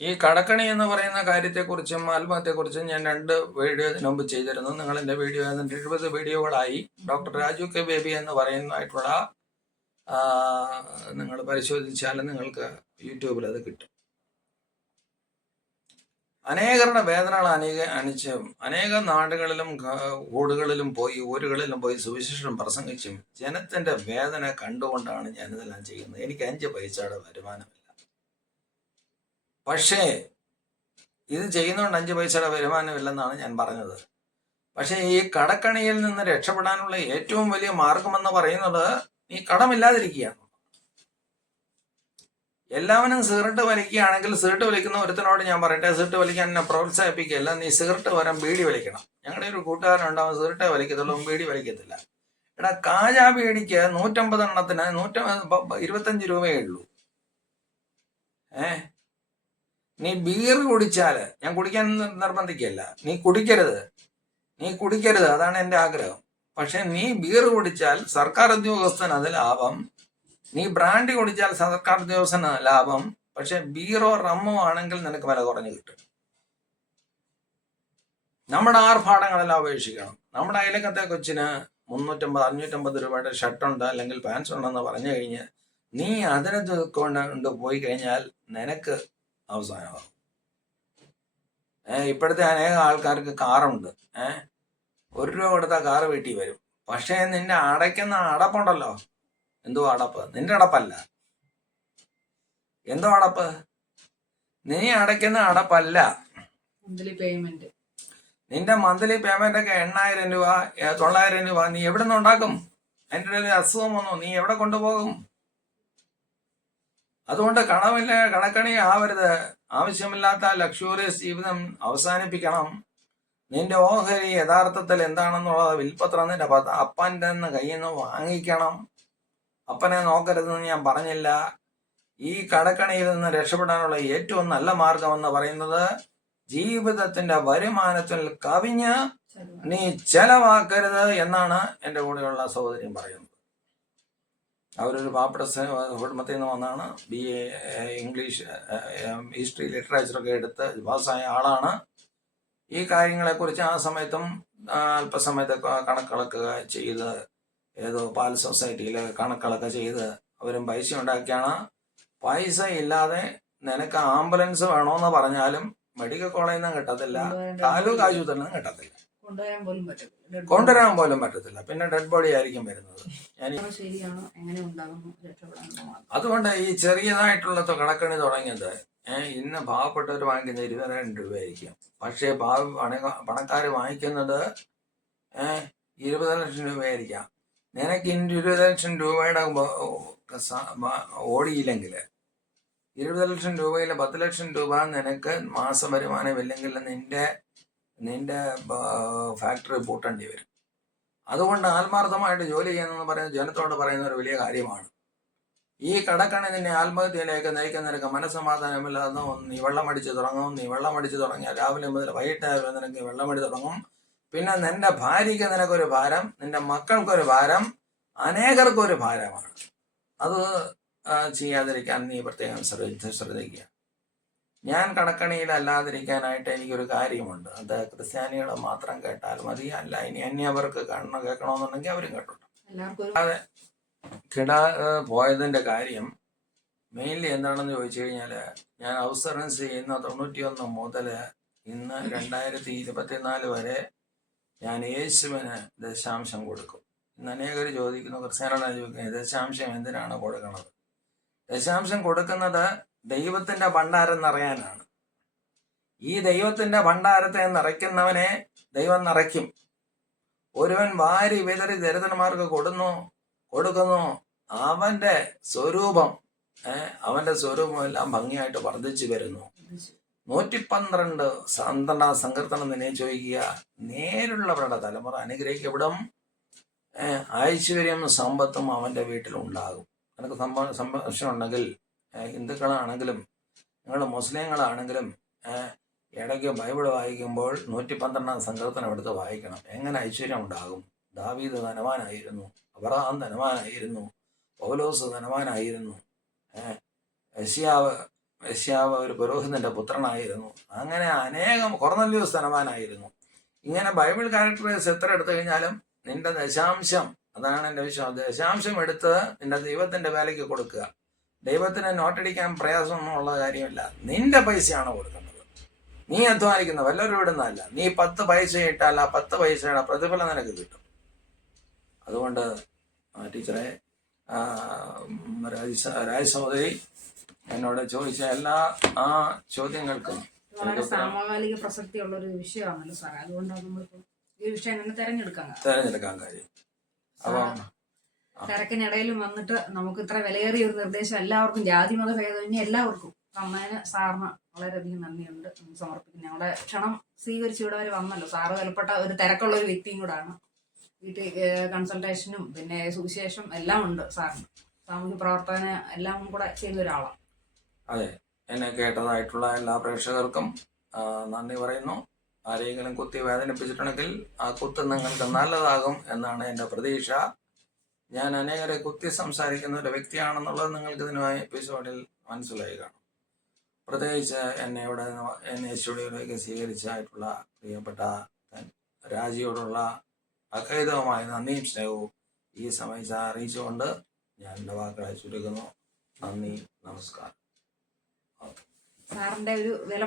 ഈ കടക്കണി എന്ന് പറയുന്ന കാര്യത്തെക്കുറിച്ചും ആത്മഹത്യയെക്കുറിച്ചും ഞാൻ 2 വീഡിയോ ഇതിനു മുമ്പ് ചെയ്തിരുന്നു. നിങ്ങൾ എൻ്റെ വീഡിയോ 70 വീഡിയോകളായി. ഡോക്ടർ രാജു കെ ബേബി എന്ന് പറയുന്നതായിട്ടുള്ള നിങ്ങൾ പരിശോധിച്ചാൽ നിങ്ങൾക്ക് യൂട്യൂബിൽ അത് കിട്ടും. അനേകരുടെ വേദനകൾ അണിച്ചും അനേക നാടുകളിലും ഊടുകളിലും പോയി ഊരുകളിലും പോയി സുവിശേഷം പ്രസംഗിച്ചും ജനത്തിന്റെ വേദന കണ്ടുകൊണ്ടാണ് ഞാനിതെല്ലാം ചെയ്യുന്നത്. എനിക്ക് 5 പൈസയുടെ വരുമാനമില്ല. പക്ഷേ ഇത് ചെയ്യുന്നതുകൊണ്ട് 5 പൈസയുടെ വരുമാനമില്ലെന്നാണ് ഞാൻ പറഞ്ഞത്. പക്ഷേ ഈ കടക്കണിയിൽ നിന്ന് രക്ഷപ്പെടാനുള്ള ഏറ്റവും വലിയ മാർഗമെന്ന് പറയുന്നത് നീ കടമില്ലാതിരിക്കുകയാണ്. എല്ലാവരും സിഗരറ്റ് വലിക്കുകയാണെങ്കിൽ സിഗരറ്റ് വലിക്കുന്ന ഒരുത്തനോട് ഞാൻ പറയട്ടെ, സിഗരറ്റ് വലിക്കാൻ എന്നെ പ്രോത്സാഹിപ്പിക്കുകയല്ല, നീ സിഗരറ്റ് വരാൻ ബീഡി വലിക്കണം. ഞങ്ങളുടെ ഒരു കൂട്ടുകാരനുണ്ടാവും, സിഗരറ്റേ വലിക്കത്തുള്ളൂ, ബീഡി വലിക്കത്തില്ല. എടാ, കാജാ ബീഡിക്ക് 150 എണ്ണത്തിന് 125 രൂപയേ ഉള്ളൂ. നീ ബീർ കുടിച്ചാല്, ഞാൻ കുടിക്കാൻ നിർബന്ധിക്കല്ല, നീ കുടിക്കരുത്, അതാണ് എൻ്റെ ആഗ്രഹം. പക്ഷെ നീ ബീർ കുടിച്ചാൽ സർക്കാർ ഉദ്യോഗസ്ഥന് അത് ലാഭം, നീ ബ്രാൻഡി കുടിച്ചാൽ സർക്കാർ ഉദ്യോഗസ്ഥന് ലാഭം. പക്ഷെ ബീറോ റമ്മോ ആണെങ്കിൽ നിനക്ക് വില കുറഞ്ഞു കിട്ടും. നമ്മുടെ ആർഭാടങ്ങളെല്ലാം ഉപേക്ഷിക്കണം. നമ്മുടെ അയലക്കത്തെ കൊച്ചിന് 350-550 രൂപയുടെ ഷർട്ടുണ്ട് അല്ലെങ്കിൽ പാൻസ് ഉണ്ടെന്ന് പറഞ്ഞു കഴിഞ്ഞ് നീ അതിനെ കൊണ്ട് പോയി കഴിഞ്ഞാൽ നിനക്ക് അവസാനമാകും. ഇപ്പോഴത്തെ അനേക ആൾക്കാർക്ക് കാറുണ്ട്. 1 രൂപ കൊടുത്താൽ കാറ് വീട്ടിൽ വരും. പക്ഷേ നിന്നെ അടയ്ക്കുന്ന അടപ്പുണ്ടല്ലോ, എന്തോ അടപ്പ്, നിന്റെ അടപ്പല്ല. എന്തോ അടപ്പ്? നീ അടയ്ക്കുന്ന അടപ്പല്ല, നിന്റെ മന്ത്ലി പേയ്മെന്റ് ഒക്കെ 8000 രൂപ 900 രൂപ നീ എവിടെ നിന്ന് ഉണ്ടാക്കും? അതിൻ്റെ ഒരു അസുഖം വന്നു, നീ എവിടെ കൊണ്ടുപോകും? അതുകൊണ്ട് കടക്കണി ആവരുത്. ആവശ്യമില്ലാത്ത ലക്ഷൂറിയസ് ജീവിതം അവസാനിപ്പിക്കണം. നിന്റെ ഓഹരി യഥാർത്ഥത്തിൽ എന്താണെന്നുള്ളത് വിൽപ്പത്രം നിന്റെ അപ്പൻ്റെ കയ്യിൽ നിന്ന് വാങ്ങിക്കണം. അപ്പനെ നോക്കരുതെന്ന് ഞാൻ പറഞ്ഞില്ല. ഈ കടക്കണിയിൽ നിന്ന് രക്ഷപ്പെടാനുള്ള ഏറ്റവും നല്ല മാർഗം എന്ന് പറയുന്നത് ജീവിതത്തിന്റെ വരുമാനത്തിൽ കവിഞ്ഞ് നീ ചെലവാക്കരുത് എന്നാണ് എൻ്റെ കൂടെയുള്ള സഹോദരിയും പറയുന്നത്. അവരൊരു പാപ്പട കുടുംബത്തിൽ നിന്ന് വന്നാണ്. BA ഇംഗ്ലീഷ് ഹിസ്റ്ററി ലിറ്ററേച്ചറൊക്കെ എടുത്ത് പാസ്സായ ആളാണ്. ഈ കാര്യങ്ങളെക്കുറിച്ച് ആ സമയത്തും അല്പസമയത്ത് കണക്കുകളൊക്കെ ചെയ്ത് ഏതോ പാൽ സൊസൈറ്റിയിൽ കണക്കുകളൊക്കെ ചെയ്ത് അവരും പൈസ ഉണ്ടാക്കിയാണ്. പൈസ ഇല്ലാതെ നിനക്ക് ആംബുലൻസ് വേണമെന്ന് പറഞ്ഞാലും മെഡിക്കൽ കോളേജിൽ നിന്നും കിട്ടത്തില്ല, താലൂക്ക് ആശുപത്രിയിൽ നിന്നും കിട്ടത്തില്ല, കൊണ്ടുവരാൻ പോലും പറ്റത്തില്ല. പിന്നെ ഡെഡ് ബോഡി ആയിരിക്കും വരുന്നത്. അതുകൊണ്ട് ഈ ചെറിയതായിട്ടുള്ള കടക്കണി തുടങ്ങിയത് ഇന്ന് പാവപ്പെട്ടവർ വാങ്ങിക്കുന്നത് 20,000 രൂപയായിരിക്കും. പക്ഷേ പണക്കാർ വാങ്ങിക്കുന്നത് 20 ലക്ഷം രൂപയായിരിക്കാം. നിനക്ക് 20 ലക്ഷം രൂപയുടെ ഓടിയില്ലെങ്കിൽ 20 ലക്ഷം രൂപയിൽ 10 ലക്ഷം രൂപ നിനക്ക് മാസ വരുമാനമില്ലെങ്കിൽ നിന്റെ ഫാക്ടറി പൂട്ടേണ്ടി വരും. അതുകൊണ്ട് ആത്മാർത്ഥമായിട്ട് ജോലി ചെയ്യുന്നതെന്ന് പറയുന്നത് ജനത്തോട് പറയുന്ന ഒരു വലിയ കാര്യമാണ്. ഈ കടക്കണി നിന്നെ ആത്മഹത്യയിലേക്ക് നയിക്കുന്ന നിനക്ക് മനസ്സമാധാനമില്ലാതെ നീ വെള്ളമടിച്ച് തുടങ്ങിയാൽ രാവിലെ മുതൽ വൈകിട്ടായാലും നിനക്ക് വെള്ളമടി തുടങ്ങും. പിന്നെ നിന്റെ ഭാര്യയ്ക്ക് നിനക്കൊരു ഭാരം, നിന്റെ മക്കൾക്കൊരു ഭാരം, അനേകർക്കൊരു ഭാരമാണ്. അത് ചെയ്യാതിരിക്കാൻ നീ പ്രത്യേകം ശ്രദ്ധിക്കുക. ഞാൻ കടക്കണിയിലല്ലാതിരിക്കാനായിട്ട് എനിക്കൊരു കാര്യമുണ്ട്. അത് ക്രിസ്ത്യാനികളെ മാത്രം കേട്ടാൽ മതി, അല്ല ഇനി അന്യവർക്ക് കേൾക്കണമെന്നുണ്ടെങ്കിൽ അവരും കേട്ടോട്ടെ. അതെ, പോയതിൻ്റെ കാര്യം മെയിൻലി എന്താണെന്ന് ചോദിച്ചു കഴിഞ്ഞാൽ, ഞാൻ ഔസറൻസ് ചെയ്യുന്ന 91 മുതൽ ഇന്ന് 2024 വരെ ഞാൻ യേശുവിന് ദശാംശം കൊടുക്കും. ഇന്ന് അനേകർ ചോദിക്കുന്നു, ക്രിസ്ത്യാനികളെ ചോദിക്കുന്നത് ദശാംശം എന്തിനാണ് കൊടുക്കുന്നത്? ദശാംശം കൊടുക്കുന്നത് ദൈവത്തിന്റെ ഭണ്ഡാരം നിറയാനാണ്. ഈ ദൈവത്തിന്റെ ഭണ്ഡാരത്തെ നിറയ്ക്കുന്നവനെ ദൈവം നിറയ്ക്കും. ഒരുവൻ വാരി വിതറി ദരിദ്രന്മാർക്ക് കൊടുക്കുന്നു, അവന്റെ സ്വരൂപം എല്ലാം ഭംഗിയായിട്ട് വർദ്ധിച്ചു വരുന്നു. 112 സങ്കീർത്തനം തന്നെ ചോദിക്കുക, നേരുള്ളവരുടെ തലമുറ അനുഗ്രഹിക്കപ്പെടും, ഐശ്വര്യം സമ്പത്തും അവന്റെ വീട്ടിലുണ്ടാകും. എനിക്ക് സംശയമുണ്ടെങ്കിൽ ഹിന്ദുക്കളാണെങ്കിലും നിങ്ങൾ മുസ്ലിങ്ങളാണെങ്കിലും ഇടയ്ക്ക് ബൈബിൾ വായിക്കുമ്പോൾ 112 സങ്കീർത്തനം എടുത്ത് വായിക്കണം. എങ്ങനെ ഐശ്വര്യം ഉണ്ടാകും? ദാവീദ് ധനവാനായിരുന്നു, അബ്രഹാം ധനവാനായിരുന്നു, പൗലോസ് ധനവാനായിരുന്നു, യെശയ്യാവ് യെശയ്യാവ് ഒരു പുരോഹിതന്റെ പുത്രനായിരുന്നു. അങ്ങനെ അനേകം കൊർന്നല്യോസ് ധനവാനായിരുന്നു. ഇങ്ങനെ ബൈബിൾ ക്യാരക്ടേഴ്സ് എത്ര എടുത്തു കഴിഞ്ഞാലും നിന്റെ ദശാംശം, അതാണ് എൻ്റെ വിശ്വാസം, ദശാംശം എടുത്ത് നിന്റെ ദൈവത്തിന്റെ വേലയ്ക്ക് കൊടുക്കുക. ദൈവത്തിന് നോട്ടടിക്കാൻ പ്രയാസമൊന്നുമുള്ള കാര്യമില്ല. നിന്റെ പൈസയാണ് കൊടുക്കേണ്ടത്. നീ അധ്വാനിക്കുന്ന വല്ലവരും ഇടുന്നതല്ല. നീ 10 പൈസ ഇട്ടാൽ ആ 10 പൈസയുടെ പ്രതിഫലം നിനക്ക് കിട്ടും. അതുകൊണ്ട് ടീച്ചറെ, രാജസഹോദരി എന്നോട് ചോദിച്ച എല്ലാ ആ ചോദ്യങ്ങൾക്കും വളരെ സമകാലിക പ്രസക്തിയുള്ള ഒരു വിഷയമാണല്ലോ സാറേ. അതുകൊണ്ടാണ് നമ്മളിപ്പോൾ ഈ വിഷയം അങ്ങനെ തെരഞ്ഞെടുക്കാൻ കാര്യം. അപ്പം തിരക്കിനിടയിലും വന്നിട്ട് നമുക്ക് ഇത്ര വിലയേറിയ ഒരു നിർദ്ദേശം എല്ലാവർക്കും, ജാതി മത ഭേദമന്യേ എല്ലാവർക്കും തന്നതിന് സാറിന് വളരെയധികം നന്ദിയുണ്ട്. സമർപ്പിക്കുന്നു. ഞങ്ങളുടെ ക്ഷണം സ്വീകരിച്ച് ഇവിടെ വരെ വന്നല്ലോ. സാറ് വിലപ്പെട്ട ഒരു തിരക്കുള്ള ഒരു വ്യക്തിയും കൂടാണ്. വീട്ടിൽ കൺസൾട്ടേഷനും പിന്നെ സുവിശേഷം എല്ലാം ഉണ്ട് സാറിന്. സാമൂഹ്യ പ്രവർത്തന എല്ലാം കൂടെ ചെയ്യുന്ന ഒരാളാണ്. അതെ, എന്നെ കേട്ടതായിട്ടുള്ള എല്ലാ പ്രേക്ഷകർക്കും നന്ദി പറയുന്നു. ആരെങ്കിലും കുത്തി വേദനിപ്പിച്ചിട്ടുണ്ടെങ്കിൽ ആ കുത്ത് നിങ്ങൾക്ക് നല്ലതാകും എന്നാണ് എൻ്റെ പ്രതീക്ഷ. ഞാൻ അനേകരെ കുത്തി സംസാരിക്കുന്ന ഒരു വ്യക്തിയാണെന്നുള്ളത് നിങ്ങൾക്ക് ഇതിനുമായി എപ്പിസോഡിൽ മനസ്സിലായി കാണും. പ്രത്യേകിച്ച് എന്നെ സ്റ്റുഡിയോയിലേക്ക് സ്വീകരിച്ചായിട്ടുള്ള പ്രിയപ്പെട്ട രാജിയോടുള്ള അഖൈതവുമായ നന്ദിയും സ്നേഹവും ഈ സമയത്ത് അറിയിച്ചുകൊണ്ട് ഞാൻ എൻ്റെ വാക്കുകളെ ചുരുക്കുന്നു. നന്ദി, നമസ്കാരം. സാറിന്റെ ഒരു വില